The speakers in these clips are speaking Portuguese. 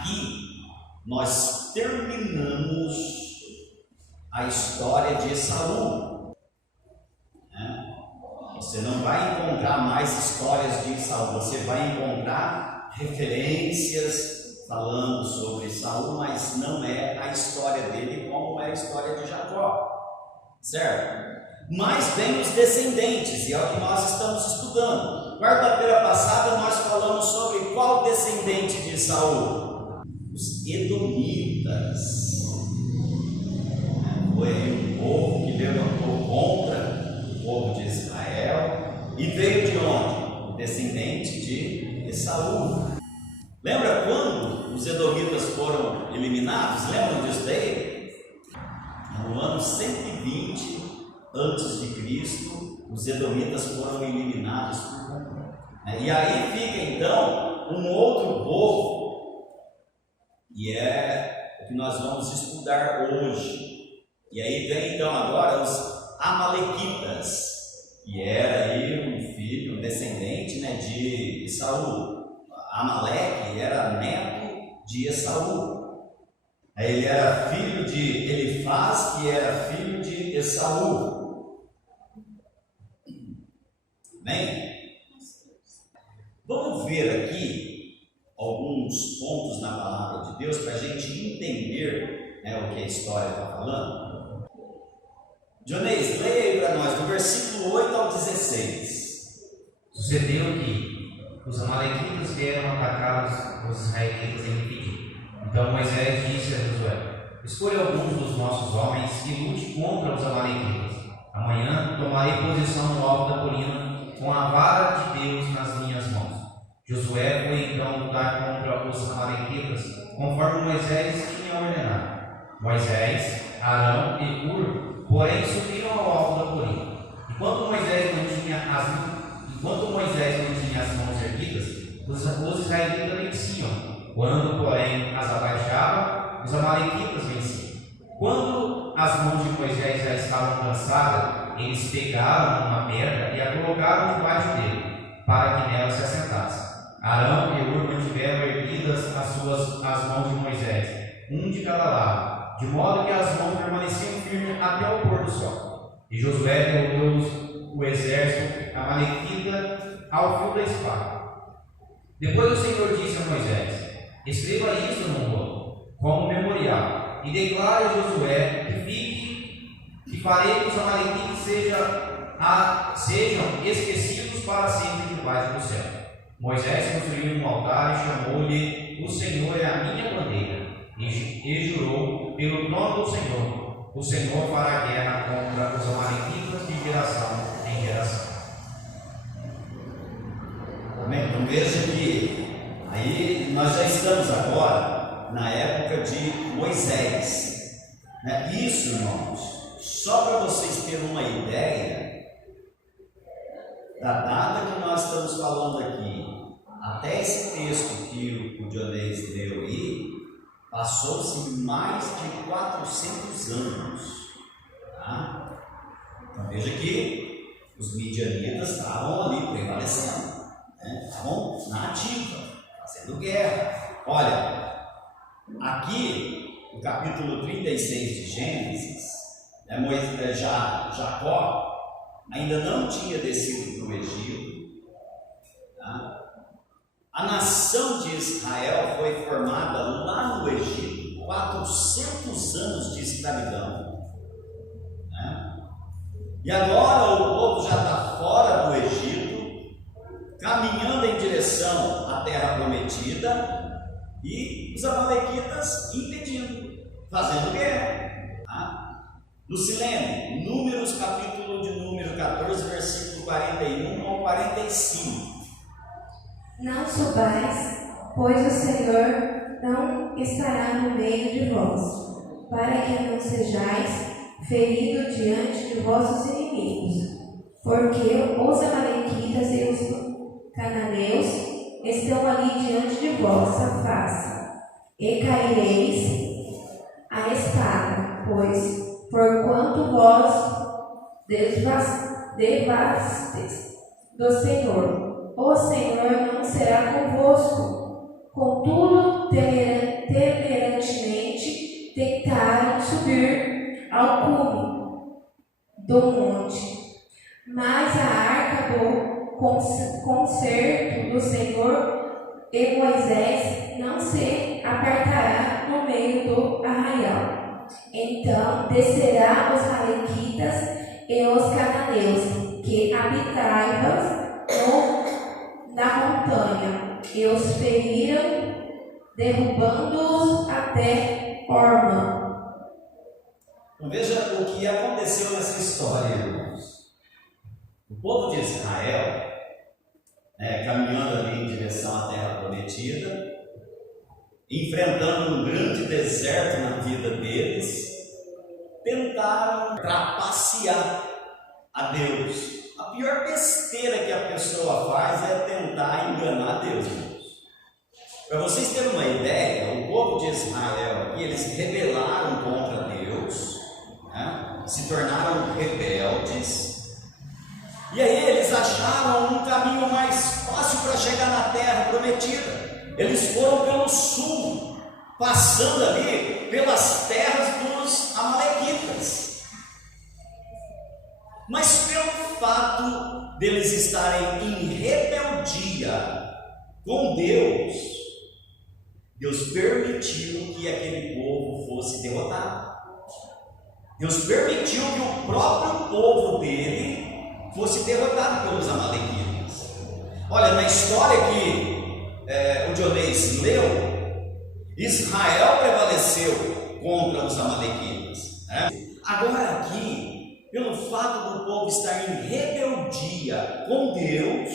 Aqui nós terminamos a história de Esaú. Você não vai encontrar mais histórias de Esaú, você vai encontrar referências falando sobre Esaú, mas não é a história dele como é a história de Jacó, certo? Mas vem os descendentes, e é o que nós estamos estudando. Quarta-feira passada nós falamos sobre qual descendente de Esaú? Os edomitas. Foi um povo que levantou contra o povo de Israel e veio de onde? O descendente de Esaú. Lembra quando os edomitas foram eliminados? Lembram disso daí? No ano 120 antes de Cristo, os edomitas foram eliminados por completo. E aí fica então um outro povo, e é o que nós vamos estudar hoje. E aí vem então agora os Amalequitas, que era aí um filho, um descendente, de Esaú. Amaleque era neto de Esaú. Ele era filho de Elifaz, que era filho de Esaú. Bem, vamos ver aqui alguns pontos na palavra de Deus para a gente entender o que a história está falando. Dionês, leia aí para nós, do versículo 8 ao 16. Sucedeu que os amalequitas vieram atacar os israelitas em Midim. Então Moisés disse a Josué: escolha alguns dos nossos homens e lute contra os amalequitas. Amanhã tomarei posição no alto da colina com a vara de Deus nas minhas mãos. Josué foi então lutar contra os amalequitas, conforme Moisés tinha ordenado. Moisés, Arão e Hur, porém, subiram ao alto da colina. Enquanto Moisés não tinha as mãos erguidas, os israelitas venciam. Quando, porém, as abaixava, os amalequitas venciam. Quando as mãos de Moisés já estavam cansadas, eles pegaram uma pedra e a colocaram debaixo dele, para que nela se assentasse. Arão e Hur mantiveram erguidas as mãos de Moisés, um de cada lado, de modo que as mãos permaneciam firmes até o pôr do sol. E Josué derrotou o exército amalequita ao fio da espada. Depois o Senhor disse a Moisés: escreva isso no rolo, como memorial, e declare a Josué que farei que os amalequitas sejam esquecidos para sempre debaixo do céu. Moisés construiu um altar e chamou-lhe: o Senhor é a minha bandeira, e jurou pelo trono do Senhor: o Senhor fará guerra contra os amalequitas de geração em geração. Amém? Então veja que aí nós já estamos agora na época de Moisés. Isso, irmãos, só para vocês terem uma ideia da data que nós estamos falando aqui, até esse texto que o Dionês leu aí, passou-se mais de 400 anos. Tá? Então veja que os midianitas estavam ali prevalecendo, estavam na ativa, fazendo guerra. Olha, aqui no capítulo 36 de Gênesis, Jacó ainda não tinha descido para o Egito. Tá? A nação de Israel foi formada lá no Egito, 400 anos de escravidão. E agora o povo já está fora do Egito, caminhando em direção à terra prometida, e os amalequitas impedindo, fazendo guerra. Lucilene, Números, capítulo de número 14, versículo 41 ao 45. Não subais, pois o Senhor não estará no meio de vós, para que não sejais feridos diante de vossos inimigos, porque os amalequitas e os cananeus estão ali diante de vossa face, e caireis a espada, pois porquanto vós devastes do Senhor, o Senhor não será convosco, contudo concerto do Senhor e Moisés não se apartará no meio do arraial. Então descerá os malequitas e os cananeus, que habitavam na montanha, e os feriram, derrubando-os até Orma. Então veja o que aconteceu nessa história, irmãos. O povo de Israel, caminhando ali em direção à terra prometida, enfrentando um grande deserto na vida deles, tentaram trapacear a Deus. A pior besteira que a pessoa faz é tentar enganar Deus, irmãos. Para vocês terem uma ideia, o povo de Israel aqui, eles se rebelaram contra Deus, se tornaram rebeldes, e aí eles acharam um caminho mais fácil para chegar na terra prometida. Eles foram pelo sul, passando ali pelas terras dos amalequitas. Mas pelo fato deles estarem em rebeldia com Deus, Deus permitiu que aquele povo fosse derrotado. Deus permitiu que o próprio povo dele fosse derrotado pelos amalequitas. Olha, na história que o Dionês leu, Israel prevaleceu contra os amalequitas. Agora aqui, pelo fato do povo estar em rebeldia com Deus,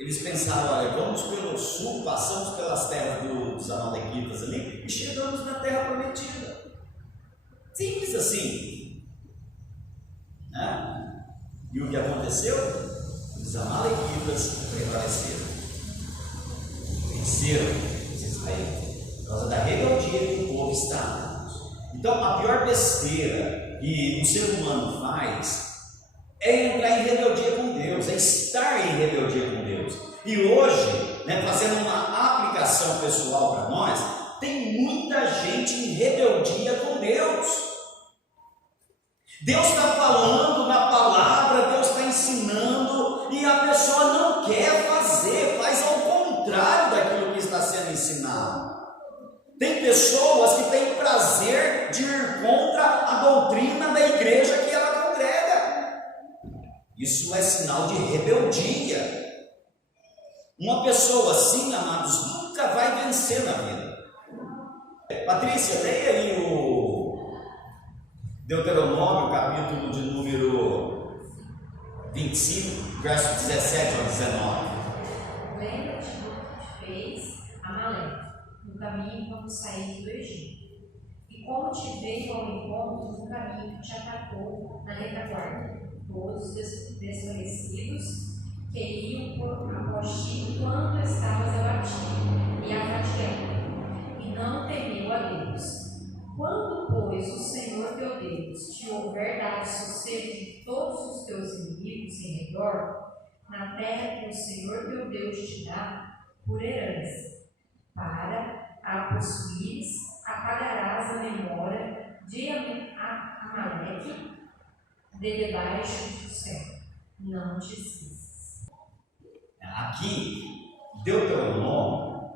eles pensaram: olha, vamos pelo sul, passamos pelas terras dos amalequitas ali e chegamos na terra prometida. Simples assim. E o que aconteceu? Os amalequitas prevaleceram, venceram os israelitas por causa da rebeldia que o povo está. Então, a pior besteira que o ser humano faz é entrar em rebeldia com Deus, é estar em rebeldia com Deus. E hoje, fazendo uma aplicação pessoal para nós, tem muita gente em rebeldia com Deus. Deus está falando na palavra, Deus está ensinando, e a pessoa não quer fazer, faz ao contrário daquilo que está sendo ensinado. Tem pessoas que têm prazer de ir contra a doutrina da igreja que ela congrega. Isso é sinal de rebeldia. Uma pessoa assim, amados, nunca vai vencer na vida. Patrícia, leia aí o Deuteronômio, capítulo de número 25, verso 17 ao 19. Lembra-te do que te fez Amaleque no caminho quando saíste do Egito, e como te veio ao encontro no caminho que te atacou na retaguarda, todos os desconhecidos que iam após ti quando estavas abatido e afadigado, e não temeu a Deus. Quando, pois, o Senhor teu Deus te houver dado sossego de todos os teus inimigos em redor, na terra que o Senhor teu Deus te dá por herança, para a possuires, apagarás a memória de Amaleque de debaixo do céu. Não te esqueças. Aqui, Deuteronômio,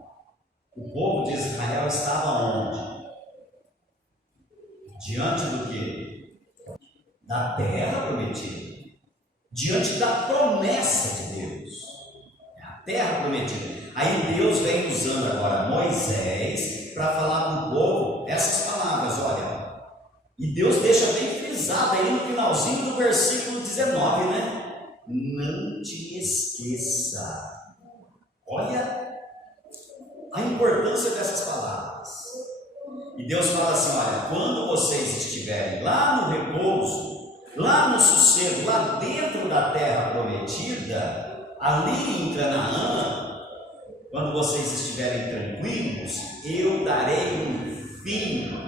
o povo de Israel estava onde? Diante do que? Da terra prometida. Diante da promessa de Deus. A terra prometida. Aí Deus vem usando agora Moisés para falar com o povo essas palavras, olha. E Deus deixa bem frisado aí no finalzinho do versículo 19, Não te esqueça. Olha a importância dessas palavras. E Deus fala assim: olha, quando vocês estiverem lá no repouso, lá no sossego, lá dentro da terra prometida, ali em Canaã, quando vocês estiverem tranquilos, eu darei um fim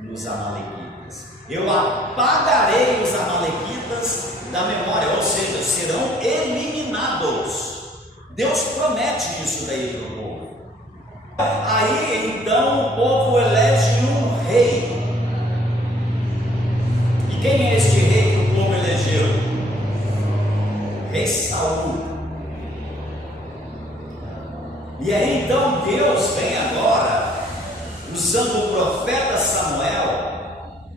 nos amalequitas. Eu apagarei os amalequitas da memória, ou seja, serão eliminados. Deus promete isso daí para o povo. Aí então o povo elege um rei. E quem é este rei que o povo elegeu? Rei Saul. Então Deus vem agora, usando o profeta Samuel,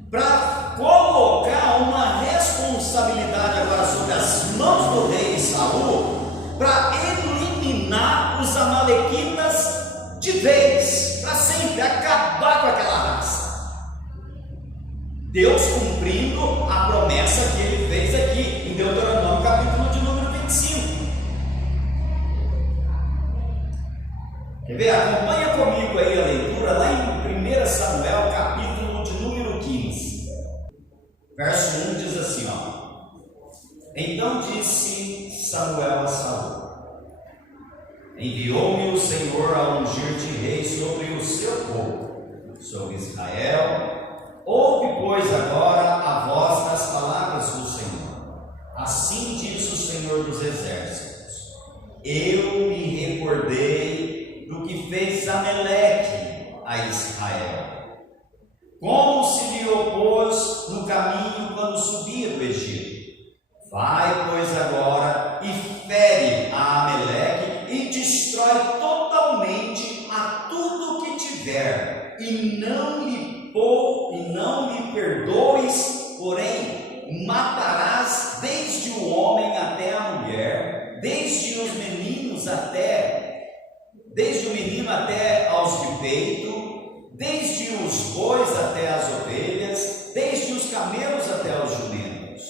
para colocar uma responsabilidade agora sobre as mãos do rei Saul, para eliminar os amalequitas de vez, para sempre, acabar com aquela raça. Deus cumprindo a promessa que ele fez aqui em Deuteronômio capítulo de número 25. Quer ver? Acompanha comigo aí a leitura lá em 1 Samuel capítulo de número 15. Verso 1 diz assim, ó: Então disse Samuel a Saul: Enviou-me o Senhor a ungir-te rei sobre o seu povo, sobre Israel. Ouve, pois, agora a voz das palavras do Senhor. Assim diz o Senhor dos Exércitos: Eu me recordei do que fez Ameleque a Israel, como se lhe opôs no caminho quando subia do Egito. Vai, pois, agora e fere a Ameleque e destrói totalmente a tudo que tiver, e não lhe perdoes, porém matarás desde o homem até a mulher, desde o menino até aos de peito, desde os bois até as ovelhas, desde os camelos até os jumentos.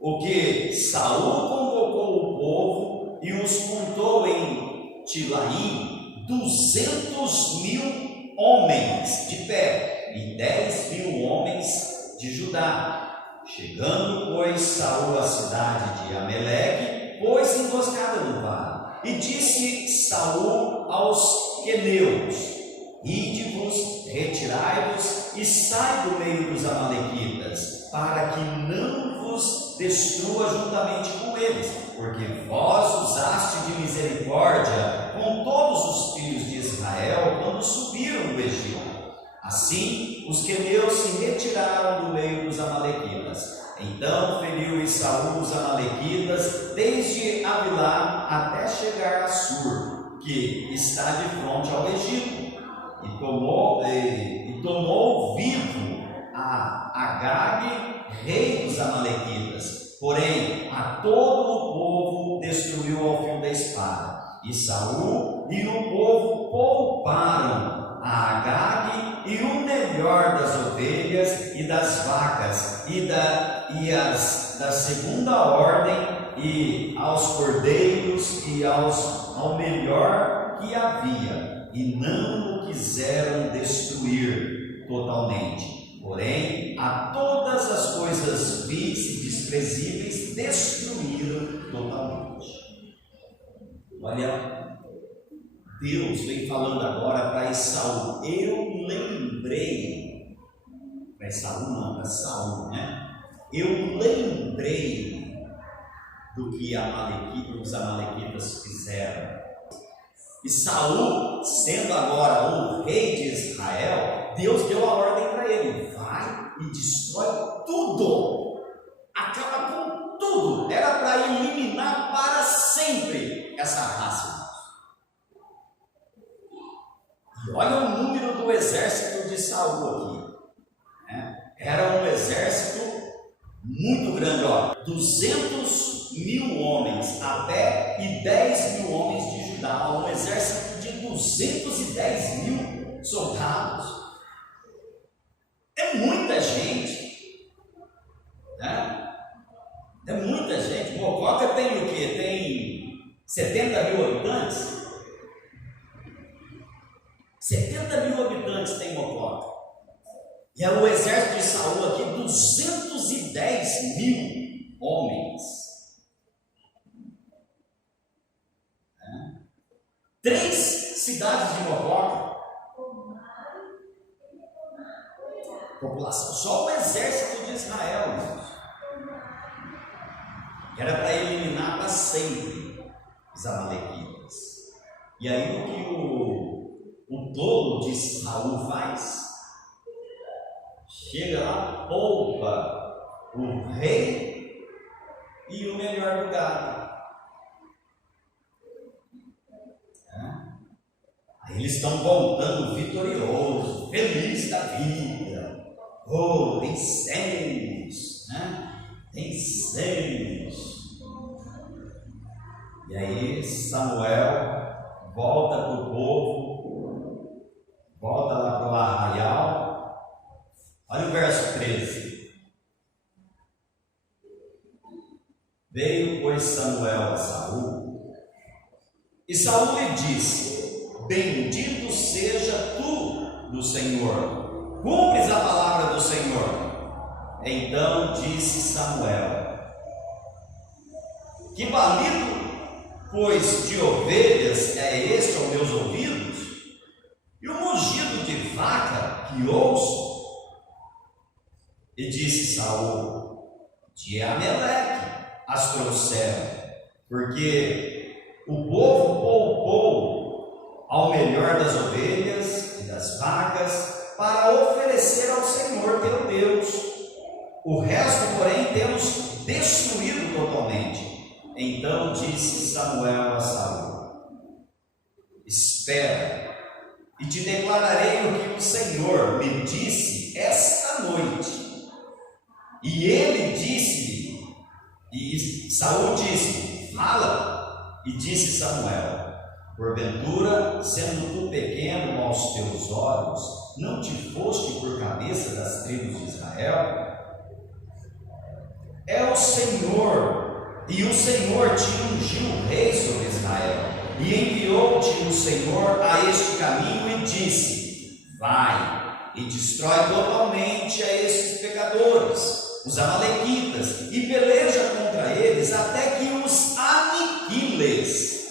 O que Saul convocou o povo e os contou em Tilaim 200.000 homens de pé e 10.000 homens de Judá. Chegando, pois, Saul à cidade de Ameleque, pôs emboscada no vale. E disse Saul aos queneus: Ide-vos, retirai-vos e sai do meio dos amalequitas, para que não vos destrua juntamente com eles, porque vós usaste de misericórdia com todos os filhos de Israel quando subiram do Egito. Assim, os queneus se retiraram do meio dos amalequitas. Então feriu Saul os amalequitas desde Avilá até chegar a Sur, que está de frente ao Egito, e tomou vivo a Agag, rei dos amalequitas. Porém, a todo o povo destruiu ao fio da espada. E Saul e o povo pouparam a Agag e o melhor das ovelhas e das vacas da segunda ordem, e aos cordeiros e ao melhor que havia, e não o quiseram destruir totalmente. Porém, a todas as coisas vis e desprezíveis destruíram totalmente. Olha, Deus vem falando agora para Esaú. Eu lembrei, para Esaú não, para Saul, né? Eu lembrei do que os amalequitas fizeram. E Saul, sendo agora o rei de Israel, Deus deu a ordem para ele: vai e destrói tudo, acaba com tudo. Era para eliminar para sempre essa raça. E olha o número do exército de Saul aqui, né? Era um exército muito grande, 200.000 homens a pé e 10.000 homens de Judá, um exército de 210.000 soldados. É muita gente, né? É muita gente. Mococa tem o quê? Tem 70.000 habitantes. 70.000 habitantes tem Mococa. E é o exército de Saul aqui, 210.000 homens. 3 cidades de Mococa. População, só o exército de Israel, irmãos. Era para eliminar para sempre os amalequitas. E aí o que o tolo de Saul faz? Chega lá, poupa o rei e o melhor do gado. Eles estão voltando vitoriosos, felizes da vida. Oh, vencemos, né? Vencemos. E aí Samuel volta para o povo, volta lá para o arraial. Olha o verso 13. Veio, pois, Samuel a Saul, e Saul lhe disse: bendito seja tu do Senhor, cumpres a palavra do Senhor. Então disse Samuel: que balido, pois, de ovelhas é este aos meus ouvidos, e o mugido de vaca que ouço? E disse Saul: de Ameleque as trouxeram, porque o povo poupou ao melhor das ovelhas e das vacas para oferecer ao Senhor teu Deus. O resto, porém, temos destruído totalmente. Então disse Samuel a Saul: espera, e te declararei o que o Senhor me disse esta noite. E ele disse-lhe, e Saul disse: fala. E disse Samuel: porventura, sendo tu pequeno aos teus olhos, não te foste por cabeça das tribos de Israel? É o Senhor, e o Senhor te ungiu rei sobre Israel, e enviou-te o Senhor a este caminho e disse: vai e destrói totalmente a estes pecadores, os amalequitas, e peleja contra eles até que os aniquiles.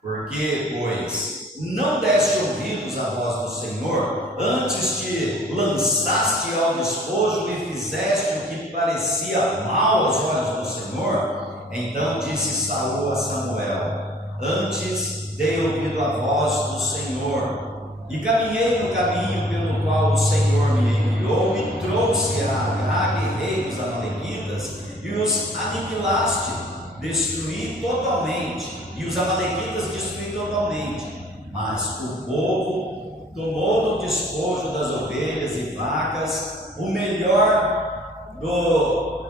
Porque, pois, não deste ouvidos à voz do Senhor, antes te lançaste ao despojo e fizeste o que parecia mal aos olhos do Senhor? Então disse Saul a Samuel: antes dei ouvido à voz do Senhor, e caminhei no caminho pelo qual o Senhor me enviou, e trouxe a Agag, rei dos amalequitas, e os aniquilaste, destruí totalmente, e os amalequitas destruí totalmente. Mas o povo tomou do despojo das ovelhas e vacas o melhor do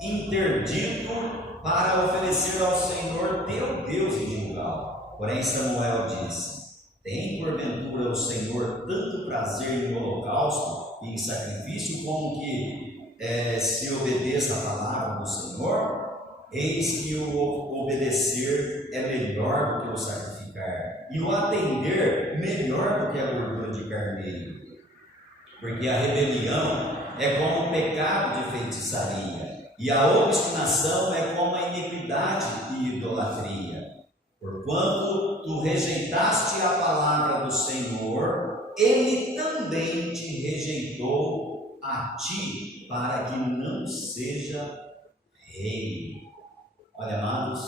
interdito para oferecer ao Senhor teu Deus em Gilgal. Porém Samuel disse: tem porventura o Senhor tanto prazer em holocausto e em sacrifício, como que se obedeça a palavra do Senhor? Eis que o obedecer é melhor do que o sacrificar, e o atender melhor do que a gordura de carneiro. Porque a rebelião é como o pecado de feitiçaria, e a obstinação é como a iniquidade e idolatria. Porquanto tu rejeitaste a palavra do Senhor, ele também te rejeitou a ti, para que não seja rei. Olha, amados,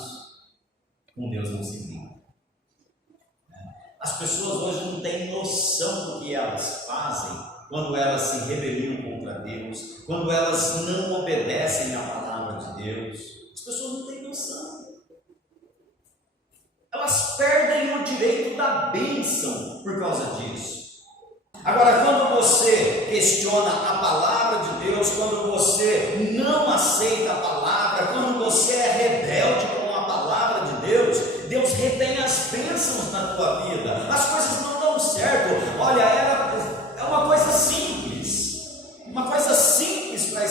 com Deus não se brinca. As pessoas hoje não têm noção do que elas fazem quando elas se rebeliam contra Deus, quando elas não obedecem à palavra de Deus. As pessoas não têm noção. Elas perdem o direito da bênção por causa disso. Agora, quando você questiona a palavra de Deus, quando você não aceita a palavra, quando você é rebelde com a palavra de Deus, Deus retém as bênçãos na tua vida. As coisas não dão certo. Olha, é uma coisa simples. Uma coisa simples para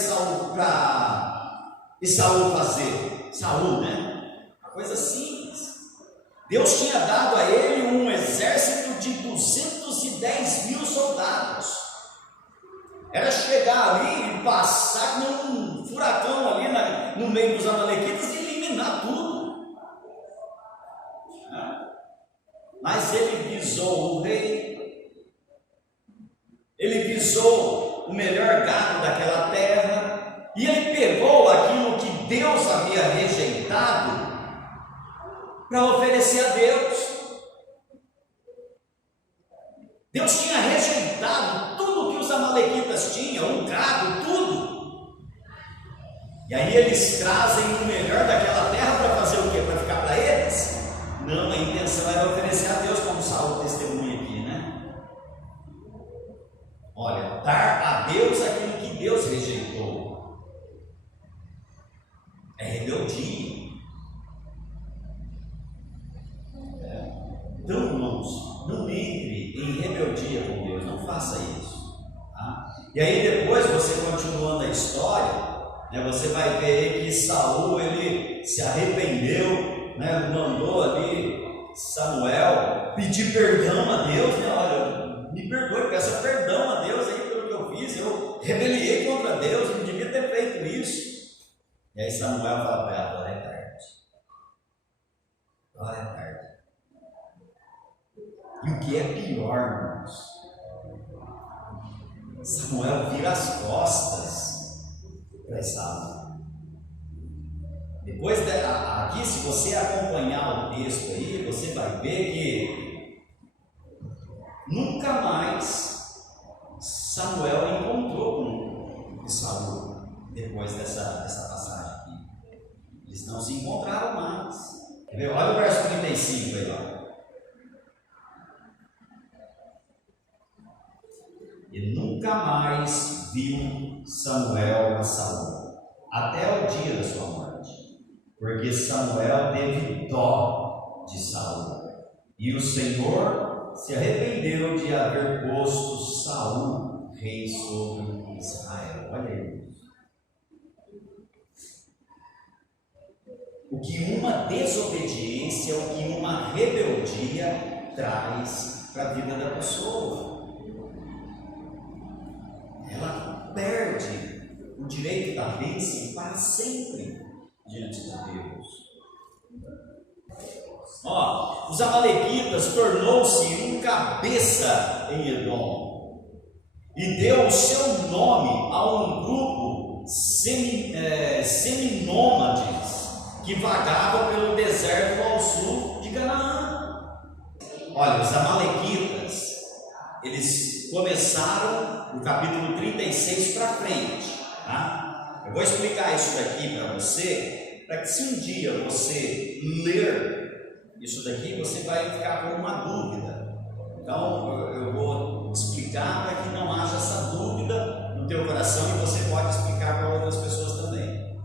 Esaú fazer. Saul, né? Uma coisa simples. Deus tinha dado a ele um exército de 210 mil soldados. Era chegar ali e passar com um furacão ali no meio dos amalequitas e eliminar tudo. Mas ele visou o rei, ele visou o melhor gado daquela terra, e ele pegou aquilo que Deus havia rejeitado para oferecer a Deus. Deus tinha rejeitado tudo que os amalequitas tinham, o gado, tudo. E aí eles trazem o melhor daquela terra para fazer o quê? Para ficar para eles? Não, a intenção era oferecer a Deus, como Saul testemunha Olha, dar a Deus aquilo que Deus rejeitou é rebeldia. Então, irmãos, não entre em rebeldia com Deus, não faça isso. Tá? E aí depois, você continuando a história, né, você vai ver que Saul, ele se arrependeu, né, mandou ali Samuel pedir perdão a Deus, né? Olha, me perdoe, peça perdão a Deus aí pelo que eu fiz, eu rebeliei contra Deus, não devia ter feito isso. E aí Samuel fala para ela, agora é tarde. Agora é tarde. E o que é pior, irmãos, Samuel vira as costas para Saul. Depois, aqui, se você acompanhar o texto aí, você vai ver que nunca mais Samuel encontrou com Saul depois dessa passagem aqui. Eles não se encontraram mais. Quer ver? Olha o verso 35 aí, ó. E nunca mais viu Samuel a Saul, até o dia da sua morte, porque Samuel teve dó de Saul, e o Senhor se arrependeu de haver posto Saul rei sobre Israel. Olha aí. O que uma desobediência, o que uma rebeldia traz para a vida da pessoa. Ela perde o direito da bênção para sempre diante de Deus. Ó, os amalequitas tornou-se um cabeça em Edom e deu o seu nome a um grupo seminômades que vagava pelo deserto ao sul de Canaã. Olha, os amalequitas, eles começaram no capítulo 36 para frente, tá? Eu vou explicar isso daqui para você, para que se um dia você ler isso daqui, você vai ficar com uma dúvida. Então eu vou explicar para que não haja essa dúvida no teu coração e você pode explicar para outras pessoas também.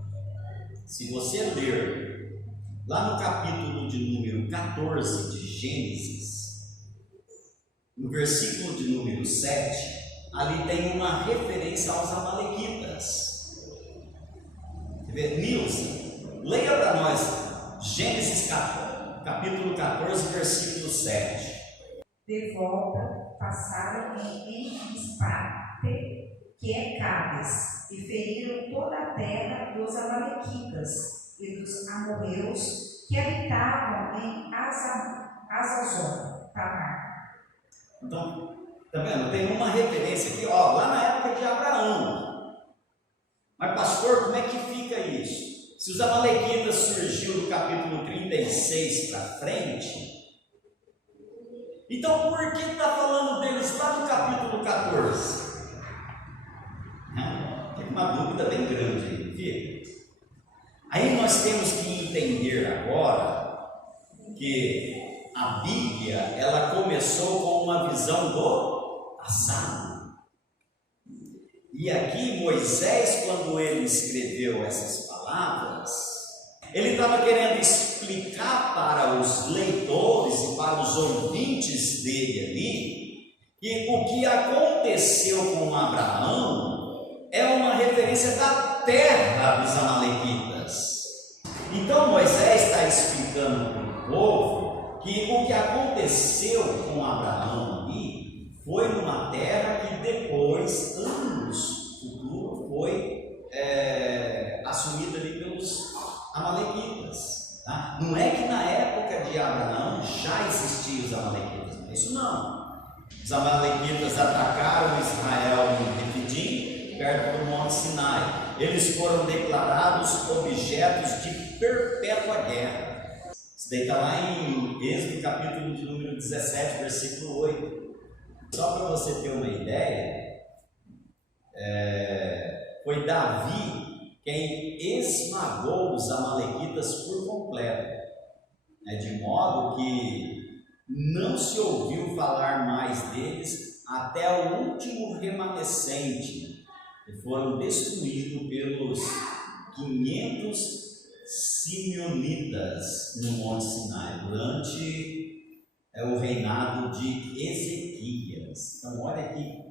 Se você ler lá no capítulo de número 14 de Gênesis, no versículo de número 7, ali tem uma referência aos amalequitas. Nilson, leia para nós Gênesis capítulo 14, versículo 7. De volta passaram em Mispate, que é Cádiz, e feriram toda a terra dos amalequitas e dos amorreus que habitavam em Azazon, Tamar. Então, tá vendo? Tem uma referência aqui, ó, lá na época de Abraão. Mas pastor, como é que fica isso? Se os amalequitas surgiu do capítulo 36 para frente, então por que está falando deles lá no capítulo 14? Tem uma dúvida bem grande aí, fica. Aí nós temos que entender agora que a Bíblia, ela começou com uma visão do passado. E aqui Moisés, quando ele escreveu essas palavras, ele estava querendo explicar para os leitores e para os ouvintes dele ali, que o que aconteceu com Abraão é uma referência da terra dos amalequitas. Então Moisés está explicando para o povo que o que aconteceu com Abraão ali foi numa terra que depois, anos futuro, foi assumida ali pelos amalequitas. Tá? Não é que na época de Abraão já existiam os amalequitas, não é isso não. Os amalequitas atacaram Israel em Refidim, perto do Monte Sinai. Eles foram declarados objetos de perpétua guerra. Isso daí está lá em Êxodo, capítulo de número 17, versículo 8. Só para você ter uma ideia, foi Davi quem esmagou os amalequitas por completo, de modo que não se ouviu falar mais deles até o último remanescente, que foram destruídos pelos 500 simeonitas no Monte Sinai, durante o reinado de Ezequias. Então, olha que